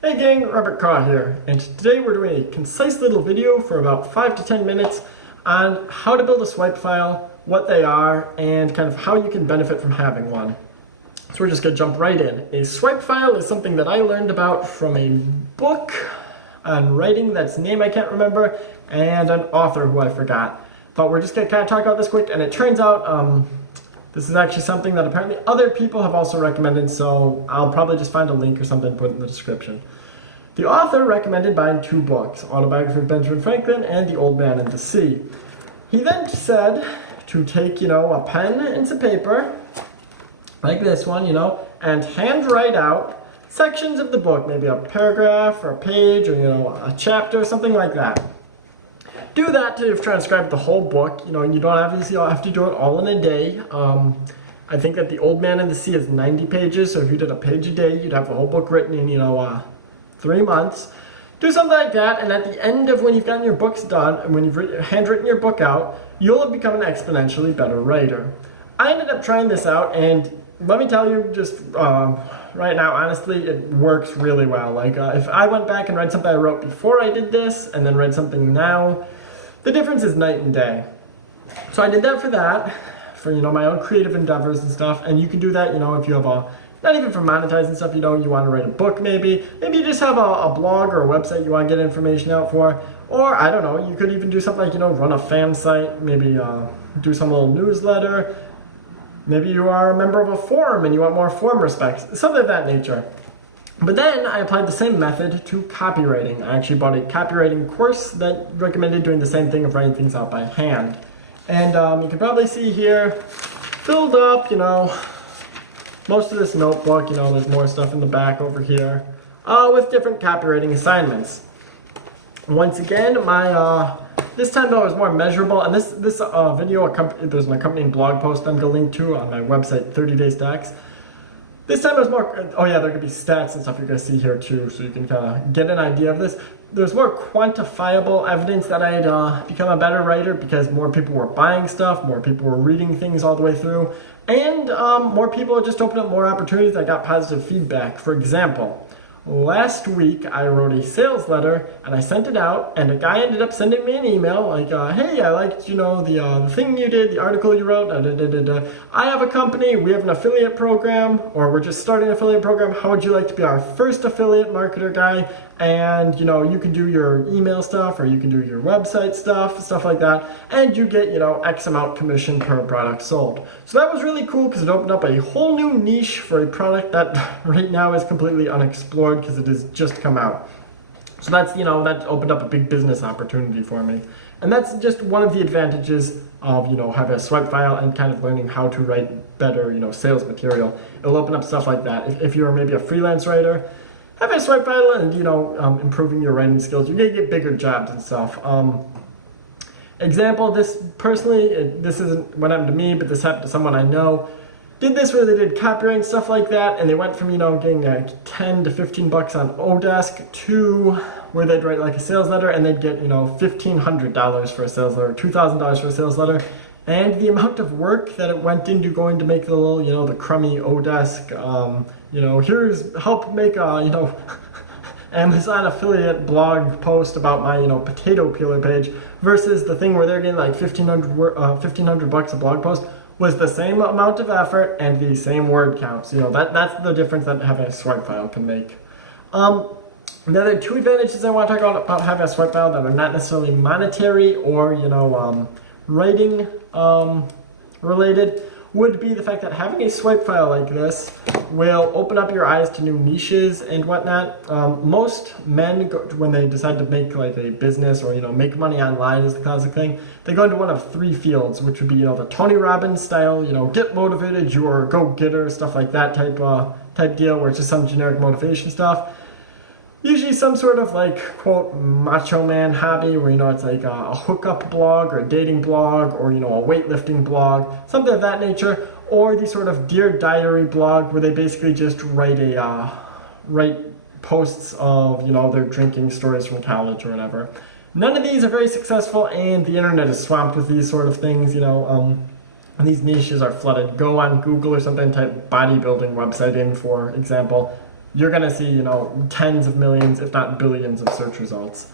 Hey gang, Robert Carr here, and today we're doing a concise little video for about 5 to 10 minutes on how to build a swipe file, what they are, and kind of how you can benefit from having one. So we're just going to jump right in. A swipe file is something that I learned about from a book on writing that's name I can't remember, and an author who I forgot. But we're just going to kind of talk about this quick, and it turns out this is actually something that apparently other people have also recommended, so I'll probably just find a link or something and put it in the description. The author recommended buying 2 books, Autobiography of Benjamin Franklin and The Old Man and the Sea. He then said to take, a pen and some paper, like this one, and handwrite out sections of the book, maybe a paragraph or a page or, a chapter, something like that. Do that to transcribe the whole book. You don't obviously have to do it all in a day. I think that The Old Man and the Sea is 90 pages, so if you did a page a day, you'd have the whole book written in, 3 months. Do something like that, and at the end of when you've gotten your books done, and when you've handwritten your book out, you'll have become an exponentially better writer. I ended up trying this out, and let me tell you just right now, honestly, it works really well. Like, if I went back and read something I wrote before I did this, and then read something now, the difference is night and day. So I did that for my own creative endeavors and stuff, and you can do that, if you have not even for monetizing stuff, you want to write a book maybe you just have a blog or a website you want to get information out for, or I don't know, you could even do something like, run a fan site, maybe do some little newsletter, maybe you are a member of a forum and you want more forum respects, something of that nature. But then I applied the same method to copywriting. I actually bought a copywriting course that recommended doing the same thing of writing things out by hand. And you can probably see here, filled up, most of this notebook, there's more stuff in the back over here, with different copywriting assignments. Once again, this time though it was more measurable, and this video, there's an accompanying blog post I'm going to link to on my website, 30 Day Stacks. This time it was more, oh yeah, there could be stats and stuff you're going to see here too, so you can kind of get an idea of this. There's more quantifiable evidence that I had become a better writer because more people were buying stuff, more people were reading things all the way through, and more people just opened up more opportunities. I got positive feedback. For example, last week I wrote a sales letter and I sent it out, and a guy ended up sending me an email like, hey, I liked, the thing you did, the article you wrote, I have a company, we have an affiliate program, or we're just starting an affiliate program. How would you like to be our first affiliate marketer guy? And you can do your email stuff, or you can do your website stuff like that, and you get X amount commission per product sold. So that was really cool because it opened up a whole new niche for a product that right now is completely unexplored because it has just come out. So that's that opened up a big business opportunity for me, and that's just one of the advantages of having a swipe file and kind of learning how to write better sales material. It'll open up stuff like that. If you're maybe a freelance writer, having a swipe file and improving your writing skills, you're gonna get bigger jobs and stuff. Example, this isn't what happened to me, but this happened to someone I know. Did this where they did copywriting stuff like that, and they went from getting like 10 to 15 bucks on Odesk to where they'd write like a sales letter and they'd get $1,500 for a sales letter, $2,000 for a sales letter. And the amount of work that it went into going to make the little, the crummy Odesk, here's help make a, Amazon affiliate blog post about my, potato peeler page versus the thing where they're getting like 1,500 bucks a blog post was the same amount of effort and the same word counts. That's the difference that having a swipe file can make. The other 2 advantages I want to talk about having a swipe file that are not necessarily monetary or, writing related would be the fact that having a swipe file like this will open up your eyes to new niches and whatnot. Most men, when they decide to make like a business or make money online is the classic thing, they go into one of 3 fields, which would be the Tony Robbins style, get motivated, you're a go-getter, stuff like that type deal, where it's just some generic motivation stuff. Usually some sort of like, quote, macho man hobby where, it's like a hookup blog or a dating blog or, a weightlifting blog, something of that nature, or the sort of Dear Diary blog where they basically just write posts of, their drinking stories from college or whatever. None of these are very successful, and the internet is swamped with these sort of things, and these niches are flooded. Go on Google or something, type bodybuilding website in, for example. you're gonna see, you know, tens of millions, if not billions of search results.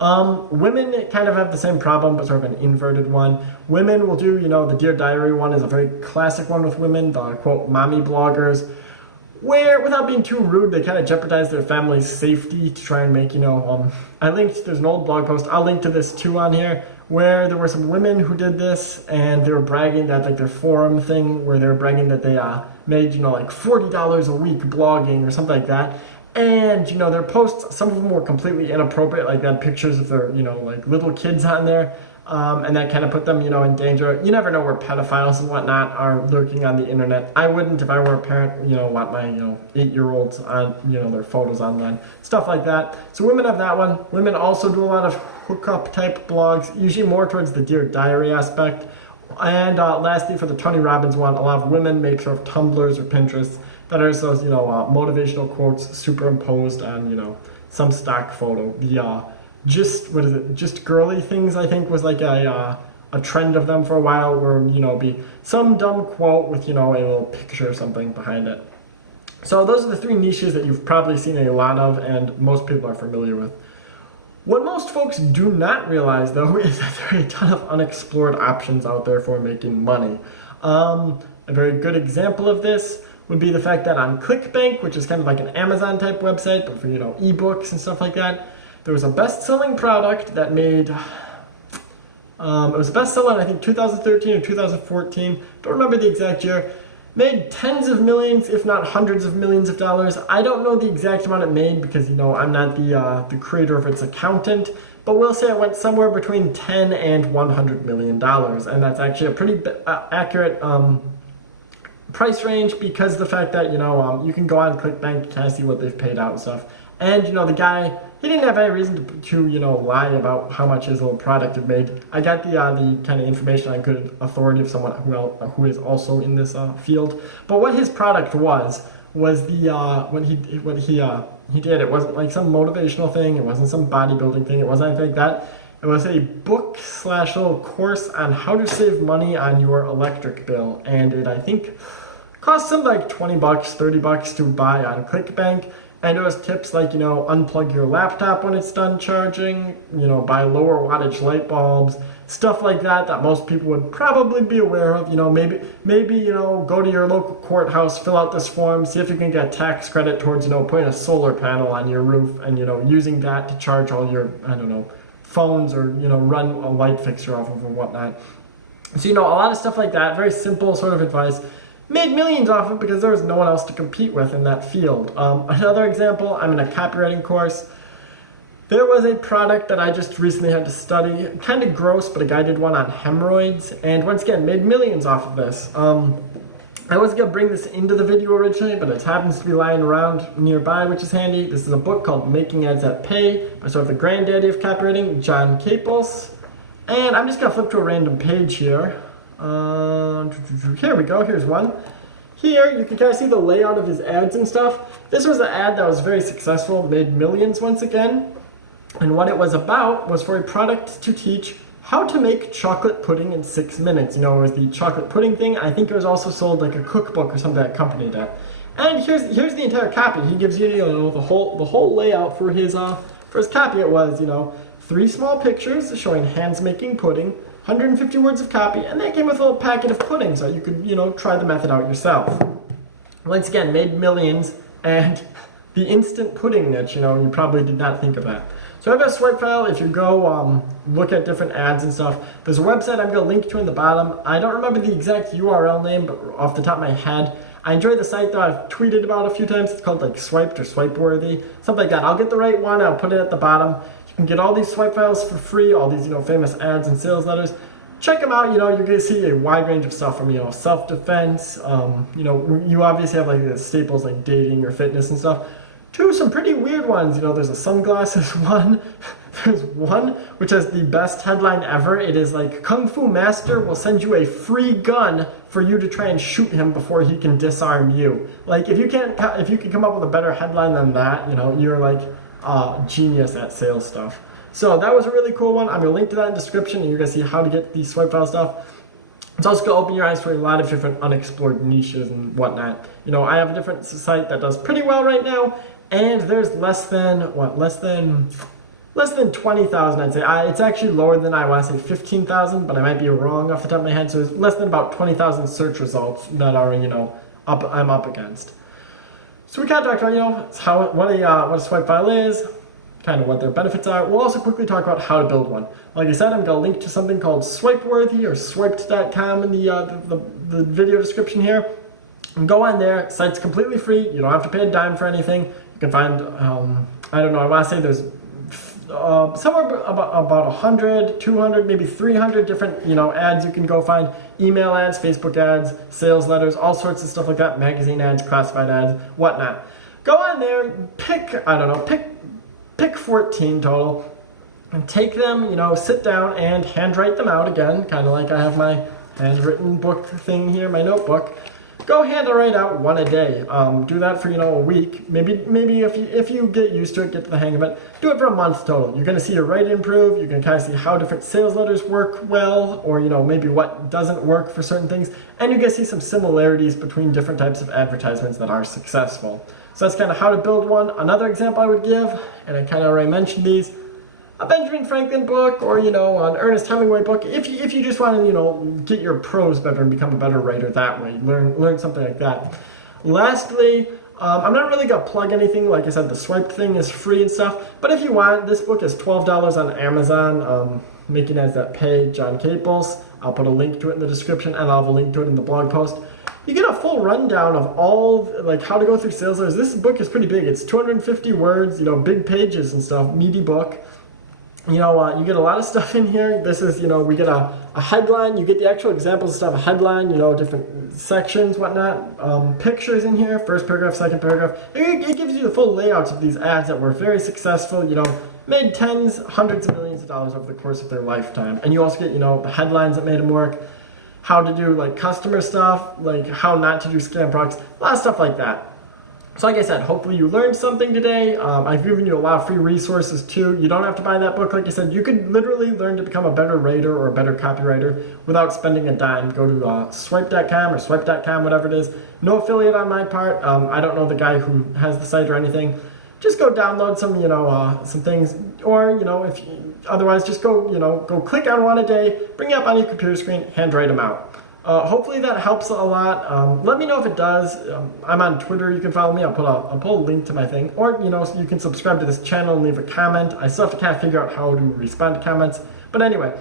Women kind of have the same problem, but sort of an inverted one. Women will do, you know, the Dear Diary one is a very classic one with women, the quote, mommy bloggers, where, without being too rude, they kind of jeopardize their family's safety to try and make, you know, there's an old blog post, I'll link to this too on here, where there were some women who did this, and they were bragging that, like, their forum thing, where they were bragging that they made, you know, like $40 a week blogging or something like that. And, you know, their posts, some of them were completely inappropriate, like they had pictures of their, you know, like little kids on there. And that kind of put them, you know, in danger. You never know where pedophiles and whatnot are lurking on the internet. I wouldn't, if I were a parent, you know, want my, you know, 8-year-olds on, you know, their photos online, stuff like that. So women have that one. Women also do a lot of hookup type blogs, usually more towards the Dear Diary aspect. And lastly, for the Tony Robbins one, a lot of women make sort of Tumblrs or Pinterests that are those, you know, motivational quotes superimposed on, you know, some stock photo. The just girly things, I think, was like a trend of them for a while, where, you know, be some dumb quote with, you know, a little picture or something behind it. So those are the 3 niches that you've probably seen a lot of and most people are familiar with. What most folks do not realize, though, is that there are a ton of unexplored options out there for making money. A very good example of this would be the fact that on ClickBank, which is kind of like an Amazon type website, but for, you know, ebooks and stuff like that, there was a best-selling product that made, it was a bestseller in, I think, 2013 or 2014, don't remember the exact year, made tens of millions, if not hundreds of millions of dollars. I don't know the exact amount it made because, you know, I'm not the creator of its accountant, but we'll say it went somewhere between 10 and $100 million, and that's actually a pretty accurate price range, because the fact that, you know, you can go on ClickBank, kind of see what they've paid out and stuff. And, you know, the guy, he didn't have any reason to, you know, lie about how much his little product had made. I got the kind of information on good authority of someone who is also in this field. But what his product was the what he did. It wasn't like some motivational thing. It wasn't some bodybuilding thing. It wasn't anything like that. It was a book / little course on how to save money on your electric bill, and it, I think, cost something like $20, $30 to buy on ClickBank. And it was tips like, you know, unplug your laptop when it's done charging, you know, buy lower wattage light bulbs, stuff like that that most people would probably be aware of. You know, maybe, you know, go to your local courthouse, fill out this form, see if you can get tax credit towards, you know, putting a solar panel on your roof and, you know, using that to charge all your, I don't know, phones, or, you know, run a light fixture off of or whatnot. So, you know, a lot of stuff like that, very simple sort of advice. Made millions off it because there was no one else to compete with in that field. Another example, I'm in a copywriting course. There was a product that I just recently had to study, kind of gross, but a guy did one on hemorrhoids, and once again, made millions off of this. I was gonna bring this into the video originally, but it happens to be lying around nearby, which is handy. This is a book called Making Ads That Pay by sort of the granddaddy of copywriting, John Caples. And I'm just gonna flip to a random page here. Here we go, here's one. Here, you can kind of see the layout of his ads and stuff. This was an ad that was very successful, made millions once again. And what it was about was for a product to teach how to make chocolate pudding in 6 minutes. You know, it was the chocolate pudding thing. I think it was also sold like a cookbook or something that accompanied that. And here's the entire copy. He gives you, you know, the whole layout for his copy. It was, you know, 3 small pictures showing hands making pudding, 150 words of copy, and they came with a little packet of pudding so you could, you know, try the method out yourself. Once again, made millions, and the instant pudding niche, you know, you probably did not think of that. So I have a swipe file. If you go look at different ads and stuff, there's a website I'm going to link to in the bottom. I don't remember the exact URL name, but off the top of my head, I enjoy the site though. I've tweeted about it a few times. It's called like Swiped or Swipeworthy, something like that. I'll get the right one. I'll put it at the bottom. You can get all these swipe files for free, all these, you know, famous ads and sales letters. Check them out. You know, you're going to see a wide range of stuff from, you know, self-defense. You know, you obviously have like the staples like dating or fitness and stuff, to some pretty weird ones. You know, there's a sunglasses one. There's one which has the best headline ever. It is like, Kung Fu Master will send you a free gun for you to try and shoot him before he can disarm you. Like, if you can come up with a better headline than that, you know, you're like genius at sales stuff. So that was a really cool one. I'm going to link to that in the description, and you're going to see how to get the swipe file stuff. It's also going to open your eyes to a lot of different unexplored niches and whatnot. You know, I have a different site that does pretty well right now, and there's less than 20,000, I'd say. It's actually lower than I want to say 15,000, but I might be wrong off the top of my head. So it's less than about 20,000 search results that are, you know, I'm up against. So we kind of talked about, you know, what a swipe file is, kind of what their benefits are. We'll also quickly talk about how to build one. Like I said, I'm going to link to something called Swipeworthy or swiped.com in the video description here. And go on there. Site's completely free. You don't have to pay a dime for anything. You can find, I don't know, I want to say there's somewhere about 100, 200, maybe 300 different, you know, ads you can go find. Email ads, Facebook ads, sales letters, all sorts of stuff like that. Magazine ads, classified ads, whatnot. Go on there, pick 14 total, and take them, you know, sit down and handwrite them out again, kind of like I have my handwritten book thing here, my notebook. Go handwrite out one a day. Do that for, you know, a week. Maybe if you get used to it, get to the hang of it, do it for a month total. You're going to see your writing improve. You're going to kind of see how different sales letters work well, or, you know, maybe what doesn't work for certain things. And you're going to see some similarities between different types of advertisements that are successful. So that's kind of how to build one. Another example I would give, and I kind of already mentioned these, a Benjamin Franklin book, or, you know, an Ernest Hemingway book. If you just want to, you know, get your prose better and become a better writer that way, learn something like that. Lastly, I'm not really gonna plug anything. Like I said, the swipe thing is free and stuff. But if you want, this book is $12 on Amazon. Making as that pay, John Caples. I'll put a link to it in the description, and I'll have a link to it in the blog post. You get a full rundown of all, like, how to go through sales letters. This book is pretty big. It's 250 words, you know, big pages and stuff, meaty book. You know, you get a lot of stuff in here. This is, you know, we get a headline. You get the actual examples of stuff, a headline, you know, different sections, whatnot. Pictures in here, first paragraph, second paragraph. It gives you the full layouts of these ads that were very successful, you know, made tens, hundreds of millions of dollars over the course of their lifetime. And you also get, you know, the headlines that made them work, how to do, like, customer stuff, like how not to do scam products, a lot of stuff like that. So like I said, hopefully you learned something today. I've given you a lot of free resources too. You don't have to buy that book. Like I said, you could literally learn to become a better writer or a better copywriter without spending a dime. Go to swipe.com or swipe.com, whatever it is. No affiliate on my part. I don't know the guy who has the site or anything. Just go download some, you know, some things, or, you know, otherwise just go, you know, go click on one a day, bring it up on your computer screen, handwrite them out. Hopefully that helps a lot. Let me know if it does. I'm on Twitter. You can follow me. I'll put a link to my thing. Or, you know, so you can subscribe to this channel and leave a comment. I still have to kind of figure out how to respond to comments. But anyway,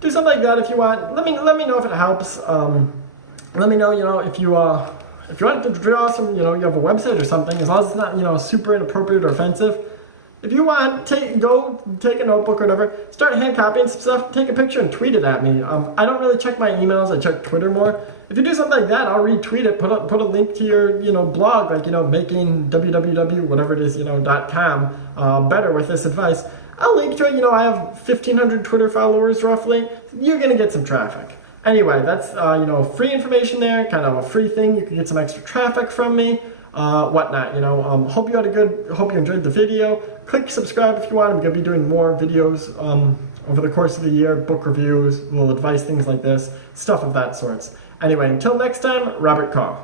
do something like that if you want. Let me know if it helps. Let me know, you know, if you want to draw some, you know, you have a website or something, as long as it's not, you know, super inappropriate or offensive. If you want, go take a notebook or whatever, start hand copying some stuff, take a picture and tweet it at me. I don't really check my emails, I check Twitter more. If you do something like that, I'll retweet it, put a link to your, you know, blog, like, you know, making www, whatever it is, you know, .com, better with this advice. I'll link to it. You know, I have 1,500 Twitter followers roughly. You're gonna get some traffic. Anyway, that's, you know, free information there, kind of a free thing. You can get some extra traffic from me. Whatnot, you know. Hope you enjoyed the video. Click subscribe if you want. I'm gonna be doing more videos over the course of the year, book reviews, little advice, things like this, stuff of that sorts. Anyway, until next time, Robert Kaw.